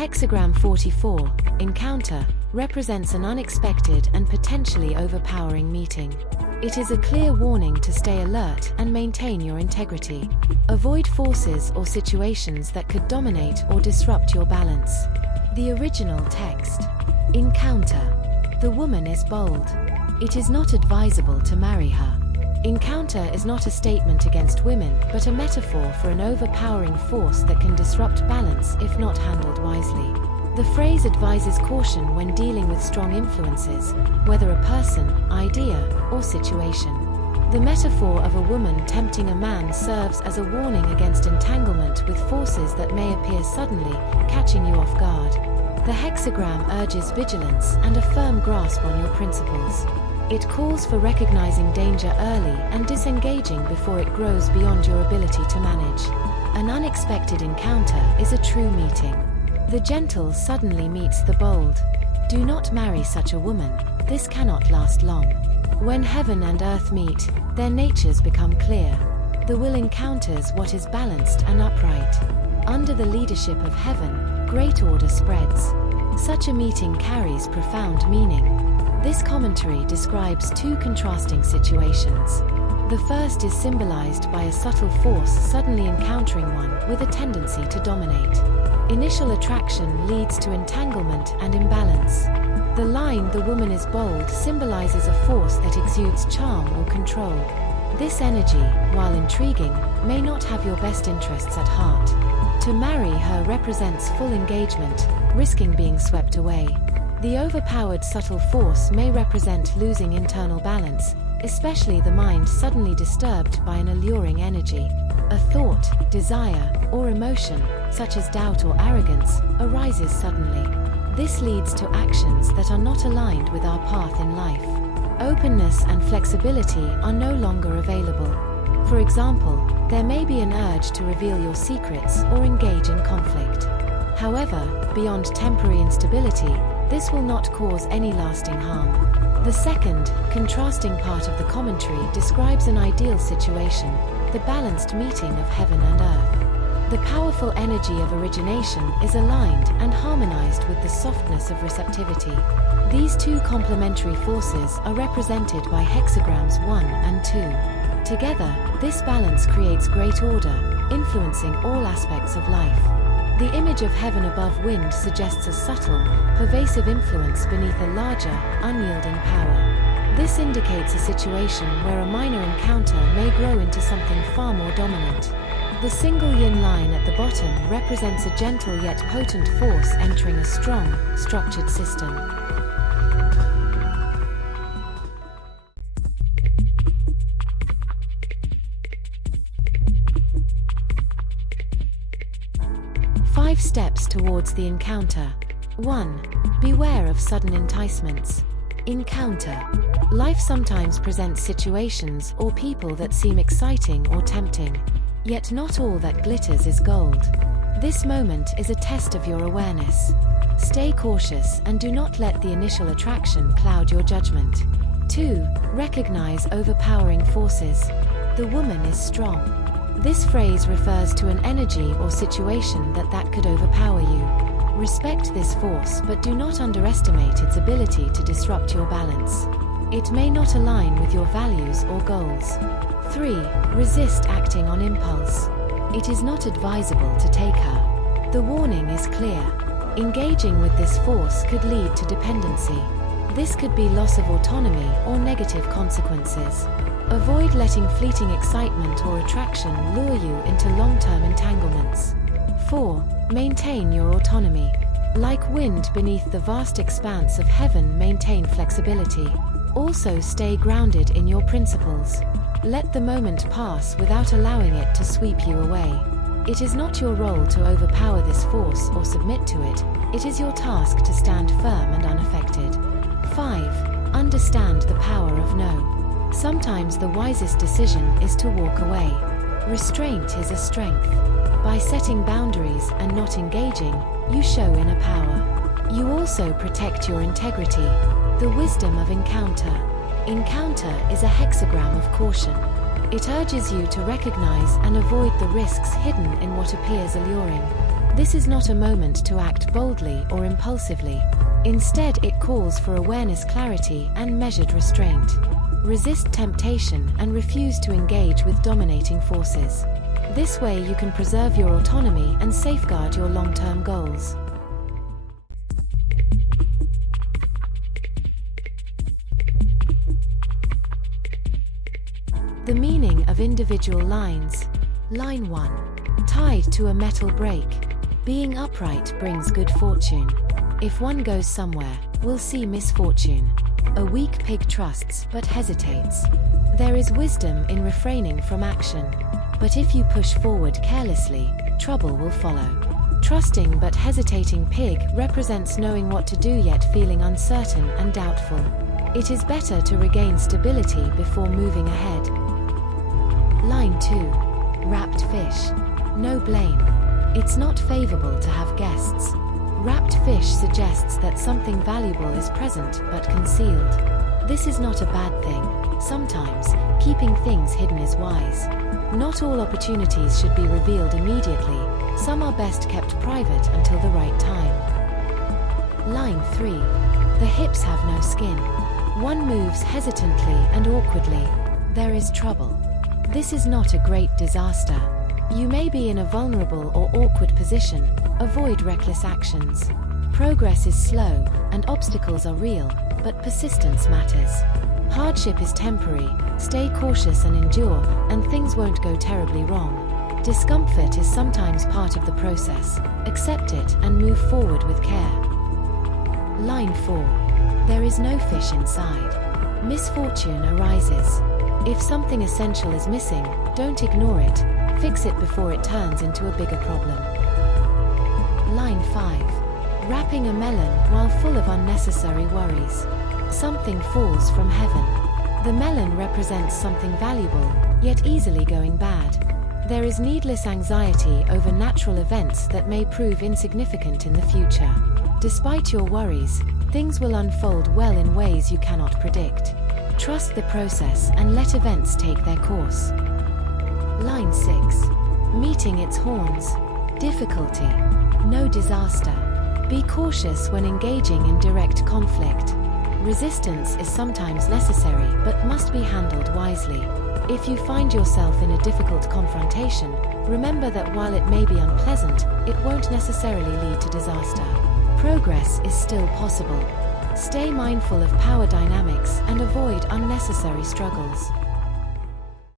Hexagram 44, encounter, represents an unexpected and potentially overpowering meeting. It is a clear warning to stay alert and maintain your integrity. Avoid forces or situations that could dominate or disrupt your balance. The original text. Encounter. The woman is bold. It is not advisable to marry her. Encounter is not a statement against women, but a metaphor for an overpowering force that can disrupt balance if not handled wisely. The phrase advises caution when dealing with strong influences, whether a person, idea, or situation. The metaphor of a woman tempting a man serves as a warning against entanglement with forces that may appear suddenly, catching you off guard. The hexagram urges vigilance and a firm grasp on your principles. It calls for recognizing danger early and disengaging before it grows beyond your ability to manage. An unexpected encounter is a true meeting. The gentle suddenly meets the bold. Do not marry such a woman. This cannot last long. When heaven and earth meet, their natures become clear. The will encounters what is balanced and upright. Under the leadership of heaven, great order spreads. Such a meeting carries profound meaning. This commentary describes two contrasting situations. The first is symbolized by a subtle force suddenly encountering one with a tendency to dominate. Initial attraction leads to entanglement and imbalance. The line "the woman is bold" symbolizes a force that exudes charm or control. This energy, while intriguing, may not have your best interests at heart. To marry her represents full engagement, risking being swept away. The overpowered subtle force may represent losing internal balance, especially the mind suddenly disturbed by an alluring energy. A thought, desire, or emotion, such as doubt or arrogance, arises suddenly. This leads to actions that are not aligned with our path in life. Openness and flexibility are no longer available. For example, there may be an urge to reveal your secrets or engage in conflict. However, beyond temporary instability, this will not cause any lasting harm. The second, contrasting part of the commentary describes an ideal situation, the balanced meeting of heaven and earth. The powerful energy of origination is aligned and harmonized with the softness of receptivity. These two complementary forces are represented by hexagrams 1 and 2. Together, this balance creates great order, influencing all aspects of life. The image of heaven above wind suggests a subtle, pervasive influence beneath a larger, unyielding power. This indicates a situation where a minor encounter may grow into something far more dominant. The single yin line at the bottom represents a gentle yet potent force entering a strong, structured system. Five steps towards the encounter. 1. Beware of sudden enticements. Encounter. Life sometimes presents situations or people that seem exciting or tempting. Yet not all that glitters is gold. This moment is a test of your awareness. Stay cautious and do not let the initial attraction cloud your judgment. 2. Recognize overpowering forces. The woman is strong. This phrase refers to an energy or situation that could overpower you. Respect this force, but do not underestimate its ability to disrupt your balance. It may not align with your values or goals. 3. Resist acting on impulse. It is not advisable to take her. The warning is clear. Engaging with this force could lead to dependency. This could be loss of autonomy or negative consequences. Avoid letting fleeting excitement or attraction lure you into long-term entanglements. 4. Maintain your autonomy. Like wind beneath the vast expanse of heaven, maintain flexibility. Also stay grounded in your principles. Let the moment pass without allowing it to sweep you away. It is not your role to overpower this force or submit to it. It is your task to stand firm and unaffected. 5. Understand the power of no. Sometimes the wisest decision is to walk away. Restraint is a strength. By setting boundaries and not engaging, you show inner power. You also protect your integrity. The wisdom of encounter. Encounter is a hexagram of caution. It urges you to recognize and avoid the risks hidden in what appears alluring. This is not a moment to act boldly or impulsively. Instead, it calls for awareness, clarity, and measured restraint. Resist temptation and refuse to engage with dominating forces. This way you can preserve your autonomy and safeguard your long-term goals. The meaning of individual lines. Line 1. Tied to a metal brake. Being upright brings good fortune. If one goes somewhere, we'll see misfortune. A weak pig trusts but hesitates. There is wisdom in refraining from action. But if you push forward carelessly, trouble will follow. Trusting but hesitating pig represents knowing what to do yet feeling uncertain and doubtful. It is better to regain stability before moving ahead. Line 2. Wrapped fish. No blame. It's not favourable to have guests. Wrapped fish suggests that something valuable is present but concealed. This is not a bad thing. Sometimes, keeping things hidden is wise. Not all opportunities should be revealed immediately. Some are best kept private until the right time. Line 3. The hips have no skin. One moves hesitantly and awkwardly. There is trouble. This is not a great disaster. You may be in a vulnerable or awkward position. Avoid reckless actions. Progress is slow, and obstacles are real, but persistence matters. Hardship is temporary. Stay cautious and endure, and things won't go terribly wrong. Discomfort is sometimes part of the process. Accept it and move forward with care. Line 4. There is no fish inside. Misfortune arises. If something essential is missing, don't ignore it. Fix it before it turns into a bigger problem. Line 5. Wrapping a melon while full of unnecessary worries. Something falls from heaven. The melon represents something valuable, yet easily going bad. There is needless anxiety over natural events that may prove insignificant in the future. Despite your worries, things will unfold well in ways you cannot predict. Trust the process and let events take their course. Line 6. Meeting its horns. Difficulty. No disaster. Be cautious when engaging in direct conflict. Resistance is sometimes necessary but must be handled wisely. If you find yourself in a difficult confrontation, remember that while it may be unpleasant, it won't necessarily lead to disaster. Progress is still possible. Stay mindful of power dynamics and avoid unnecessary struggles.